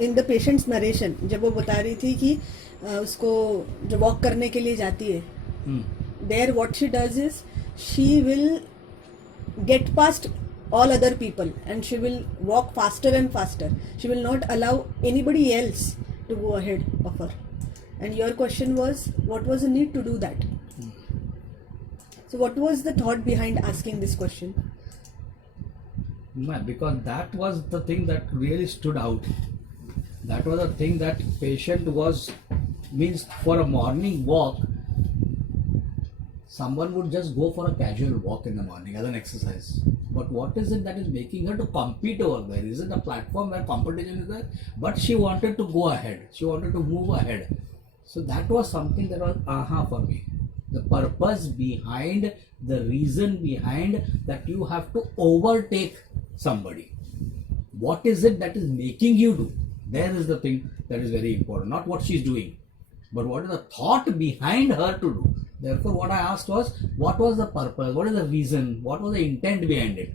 in the patient's narration, जब वो बता रही थी कि उसको जो walk करने के लिए जाती है, there what she does is she will get past all other people and she will walk faster and faster. She will not allow anybody else to go ahead of her. And your question was, what was the need to do that? So what was the thought behind asking this question? Because that was the thing that really stood out. That was the thing that patient was, means for a morning walk, someone would just go for a casual walk in the morning as an exercise. But what is it that is making her to compete over there? Is it a platform where competition is there? But she wanted to go ahead. She wanted to move ahead. So that was something that was aha for me. The purpose behind, the reason behind that you have to overtake somebody. What is it that is making you do? There is the thing that is very important. Not what she's doing, but what is the thought behind her to do. Therefore, what I asked was, what was the purpose? What is the reason? What was the intent behind it?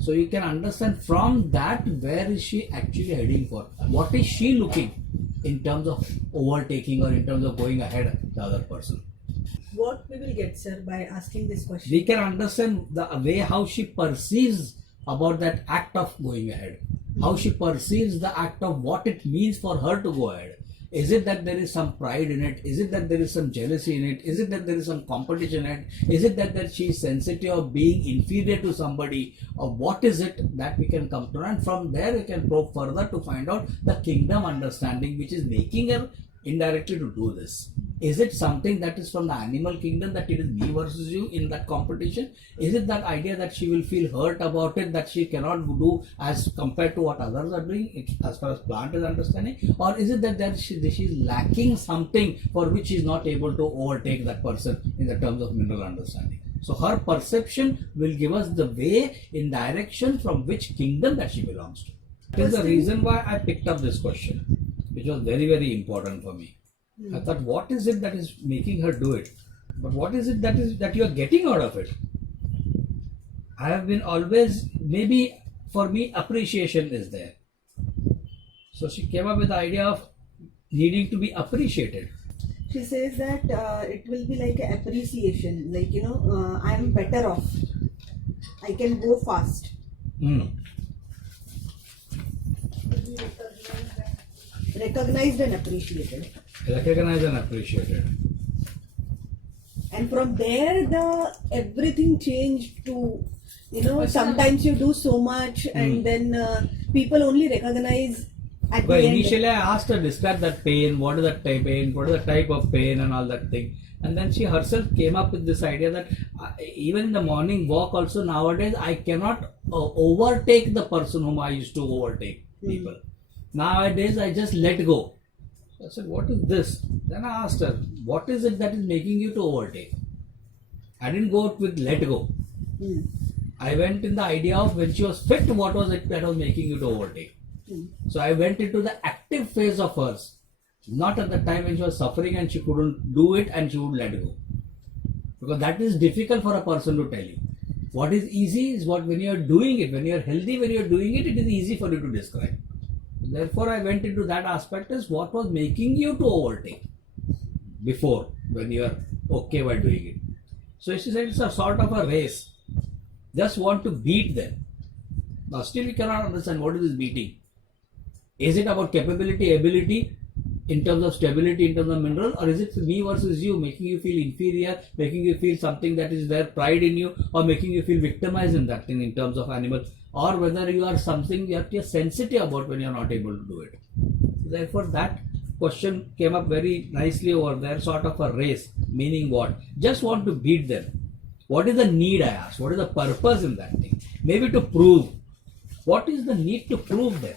So you can understand from that, where is she actually heading for? What is she looking in terms of overtaking or in terms of going ahead the other person? What we will get, sir, by asking this question? We can understand the way how she perceives about that act of going ahead. How she perceives the act of what it means for her to go ahead. Is it that there is some pride in it? Is it that there is some jealousy in it? Is it that there is some competition in it? Is it that she is sensitive of being inferior to somebody? Or what is it that we can come to? And from there we can probe further to find out the kingdom understanding which is making her indirectly to do this. Is it something that is from the animal kingdom, that it is me versus you in that competition? Is it that idea that she will feel hurt about it, that she cannot do as compared to what others are doing as far as plant is understanding? Or is it that she is lacking something for which she is not able to overtake that person in the terms of mineral understanding? So her perception will give us the way in direction from which kingdom that she belongs to. That is the reason why I picked up this question, which was very, very important for me. I thought, what is it that is making her do it? But what is it that you are getting out of it? I have been always, maybe for me, appreciation is there. So she came up with the idea of needing to be appreciated. She says that it will be like an appreciation, like, I am better off. I can go fast. Recognized and appreciated. Recognized and appreciated. And from there, everything changed to, sometimes you do so much and then people only recognize at But the end. initially I asked her to describe that pain, what is that type pain, what is the type of pain and all that thing. And then she herself came up with this idea that even in the morning walk also nowadays, I cannot overtake the person whom I used to overtake people. Nowadays I just let go. So I said, what is this? Then I asked her, what is it that is making you to overtake? I didn't go with let go. I went in the idea of when she was fit, what was it that was making you to overtake? So I went into the active phase of hers. Not at the time when she was suffering and she couldn't do it and she would let go. Because that is difficult for a person to tell you. What is easy is what when you are doing it, when you are healthy, when you are doing it, it is easy for you to describe. Therefore, I went into that aspect as what was making you to overtake before, when you are okay by doing it. So she said it's a sort of a race. Just want to beat them. Now still we cannot understand what is this beating. Is it about capability, ability, in terms of stability, in terms of mineral, or is it me versus you, making you feel inferior, making you feel something that is there, pride in you, or making you feel victimized in that thing in terms of animal, or whether you are something that you are sensitive about when you are not able to do it. Therefore, that question came up very nicely over there, sort of a race, meaning what? Just want to beat them. What is the need, I asked? What is the purpose in that thing? Maybe to prove. What is the need to prove there?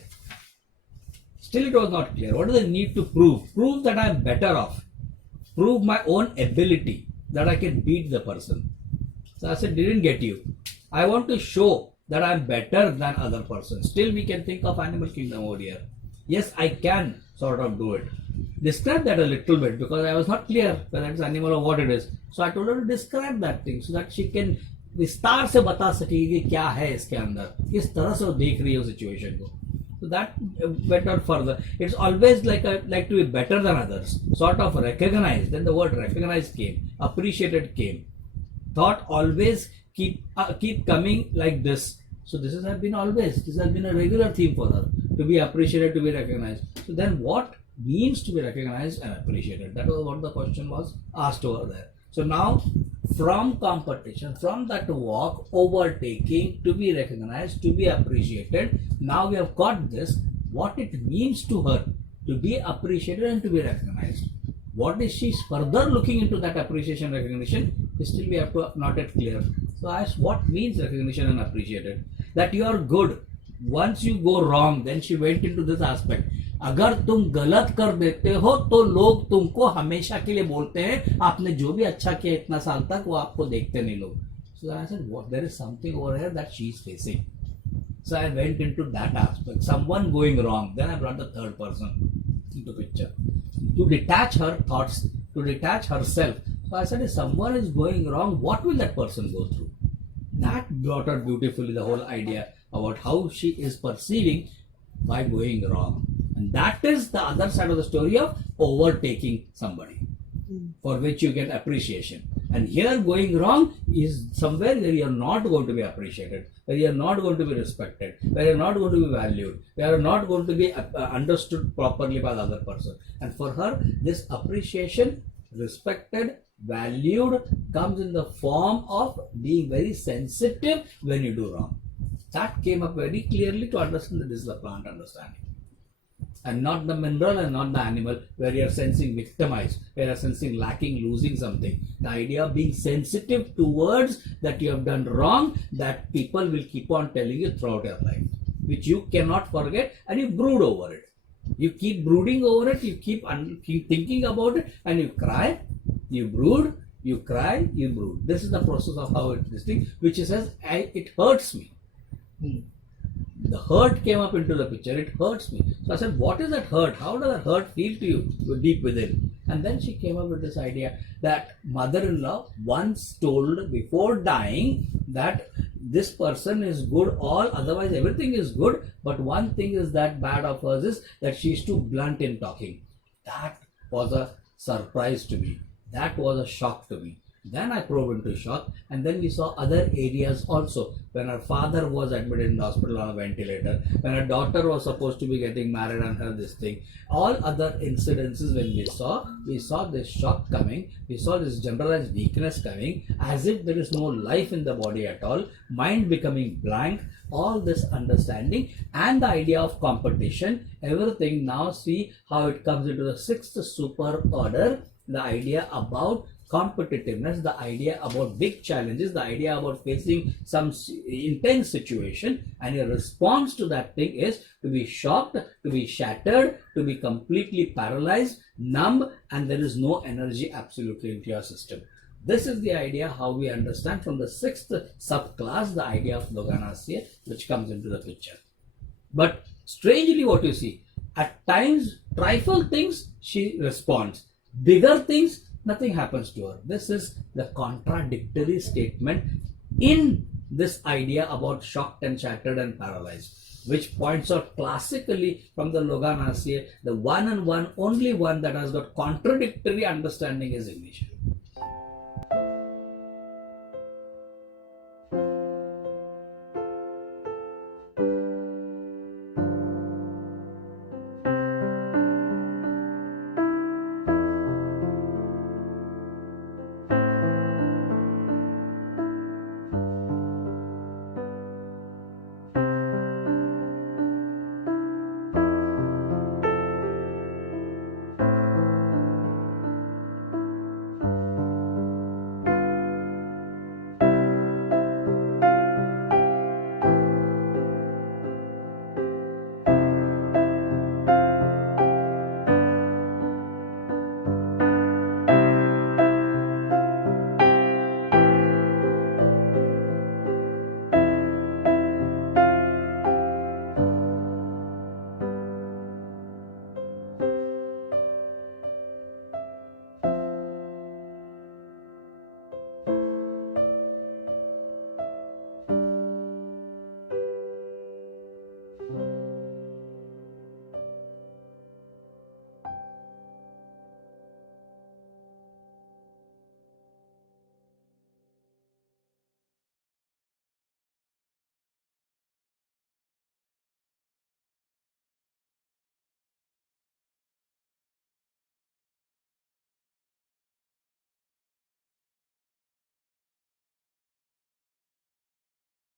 Still it was not clear. What is the need to prove? Prove that I am better off. Prove my own ability, that I can beat the person. So I said, didn't get you. I want to show that I am better than other person. Still we can think of animal kingdom over here. Yes, I can sort of do it. Describe that a little bit, because I was not clear whether it's animal or what it is. So I told her to describe that thing so that she can विस्तार से बता सकेगी कि क्या है इसके अंदर, किस तरह से वो देख रही है उस सिचुएशन को. So that went on further. It's always like to be better than others, sort of recognized. Then the word recognized came, appreciated came. Thought always keep coming like this. So this has been always. This has been a regular theme for her, to be appreciated, to be recognized. So then what means to be recognized and appreciated? That was what the question was asked over there. So now from competition, from that walk, overtaking, to be recognized, to be appreciated, now we have got this, what it means to her to be appreciated and to be recognized. What is she further looking into that appreciation, recognition? Still we have to not yet clear. So I asked, what means recognition and appreciated? That you are good. Once you go wrong, then she went into this aspect. अगर तुम गलत कर देते हो तो लोग तुमको हमेशा के लिए बोलते हैं आपने जो भी अच्छा किया इतना साल तक वो आपको देखते नहीं लोग. So I said, what, there is something over here that she is facing. So I went into that aspect, someone going wrong. Then I brought the third person into picture to detach her thoughts, to detach herself. So I said, if someone is going wrong, what will that person go through? That brought out beautifully the whole idea about how she is perceiving by going wrong. And that is the other side of the story of overtaking somebody, for which you get appreciation. And here going wrong is somewhere where you are not going to be appreciated, where you are not going to be respected, where you are not going to be valued, where you are not going to be understood properly by the other person. And for her, this appreciation, respected, valued, comes in the form of being very sensitive when you do wrong. That came up very clearly to understand that this is the plant understanding. And not the mineral and not the animal, where you are sensing victimized, where you are sensing lacking, losing something. The idea of being sensitive towards that you have done wrong, that people will keep on telling you throughout your life, which you cannot forget, and you brood over it. You keep brooding over it, you keep thinking about it, and you cry, you brood, you cry, you brood. This is the process of how it is thing, which says, it hurts me. The hurt came up into the picture, it hurts me. So I said, what is that hurt? How does that hurt feel to you deep within? And then she came up with this idea that mother-in-law once told before dying that this person is good, all otherwise everything is good, but one thing is that bad of hers is that she is too blunt in talking. That was a surprise to me. That was a shock to me. Then I probed into shock, and then we saw other areas also. When her father was admitted in the hospital on a ventilator, when her daughter was supposed to be getting married and her this thing, all other incidences when we saw this shock coming, we saw this generalized weakness coming, as if there is no life in the body at all, mind becoming blank, all this understanding and the idea of competition, everything. Now see how it comes into the sixth super order, the idea about competitiveness, the idea about big challenges, the idea about facing some intense situation, and your response to that thing is to be shocked, to be shattered, to be completely paralyzed, numb, and there is no energy absolutely into your system. This is the idea how we understand from the sixth subclass, the idea of Loganiaceae, which comes into the picture. But strangely what you see, at times trifle things she responds, bigger things nothing happens to her. This is the contradictory statement in this idea about shocked and shattered and paralyzed, which points out classically from the Loganiaceae, the one and one, only one that has got contradictory understanding is ignition.